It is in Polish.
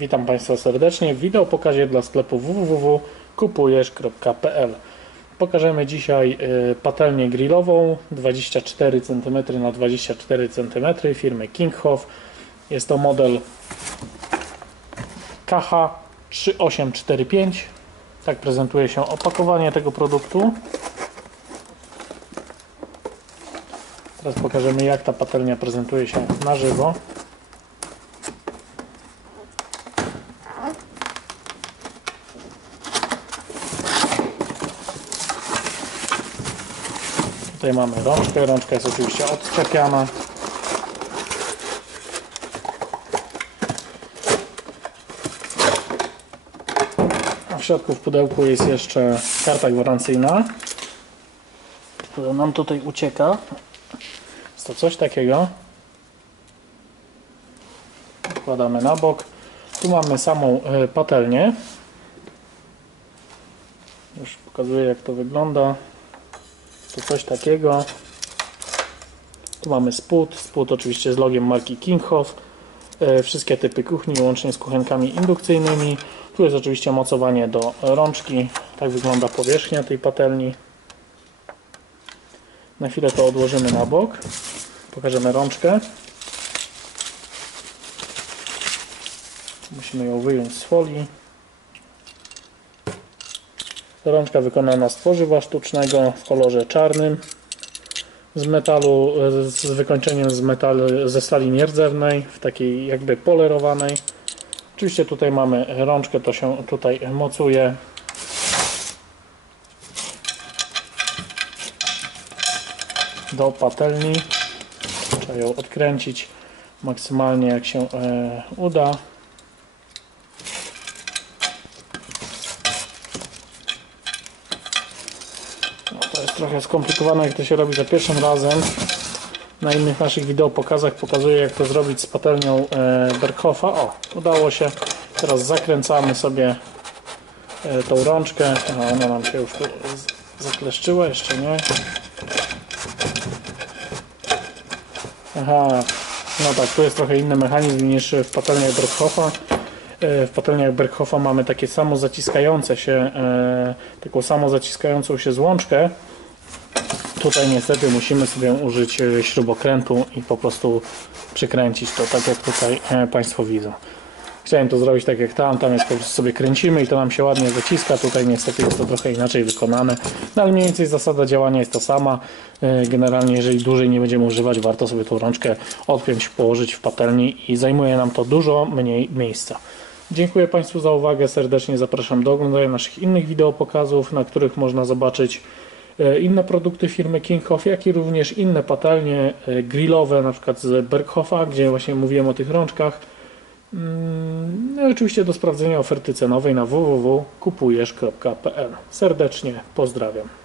Witam Państwa serdecznie w wideo pokazie dla sklepu www.kupujesz.pl Pokażemy dzisiaj y, patelnię grillową 24 cm na 24 cm firmy Kinghoff. Jest to model KH3845. Tak prezentuje się opakowanie tego produktu. Teraz pokażemy jak ta patelnia prezentuje się na żywo. Tutaj mamy rączkę. Rączka jest oczywiście odczepiana. A w środku w pudełku jest jeszcze karta gwarancyjna, która nam tutaj ucieka. Jest to coś takiego. Wkładamy na bok. Tu mamy samą e, patelnię. Już pokazuję jak to wygląda to coś takiego. Tu mamy spód, spód oczywiście z logiem marki Kinghoff. E, Wszystkie typy kuchni, łącznie z kuchenkami indukcyjnymi. Tu jest oczywiście mocowanie do rączki. Tak wygląda powierzchnia tej patelni. Na chwilę to odłożymy na bok. Pokażemy rączkę. Musimy ją wyjąć z folii. Rączka wykonana z tworzywa sztucznego w kolorze czarnym z metalu, z wykończeniem z metalu, ze stali nierdzewnej w takiej jakby polerowanej. Oczywiście tutaj mamy rączkę, to się tutaj mocuje. Do patelni. Trzeba ją odkręcić maksymalnie jak się e, uda. Trochę skomplikowane, jak to się robi za pierwszym razem. Na innych naszych wideo pokazach pokazuję, jak to zrobić z patelnią e, Berghoffa. O, udało się. Teraz zakręcamy sobie e, tą rączkę. A ona nam się już tu zakleszczyła, jeszcze nie. Aha, no tak, tu jest trochę inny mechanizm niż w patelniach Berghoffa. E, W patelniach Berghoffa mamy takie samo zaciskające się, taką samo zaciskającą się złączkę. Tutaj niestety musimy sobie użyć e, śrubokrętu i po prostu przykręcić to, tak jak tutaj e, Państwo widzą. Chciałem to zrobić tak jak tam, tam jest po prostu sobie kręcimy i to nam się ładnie zaciska, tutaj niestety jest to trochę inaczej wykonane, no ale mniej więcej zasada działania jest ta sama. E, Generalnie jeżeli dłużej nie będziemy używać, warto sobie tą rączkę odpiąć, położyć w patelni i zajmuje nam to dużo mniej miejsca. Dziękuję Państwu za uwagę, serdecznie zapraszam do oglądania naszych innych wideo pokazów, na których można zobaczyć inne produkty firmy Kinghoff, jak i również inne patelnie e, grillowe, na przykład z Berghoffa, gdzie właśnie mówiłem o tych rączkach. Mm, No i oczywiście do sprawdzenia oferty cenowej na www.kupujesz.pl. Serdecznie pozdrawiam.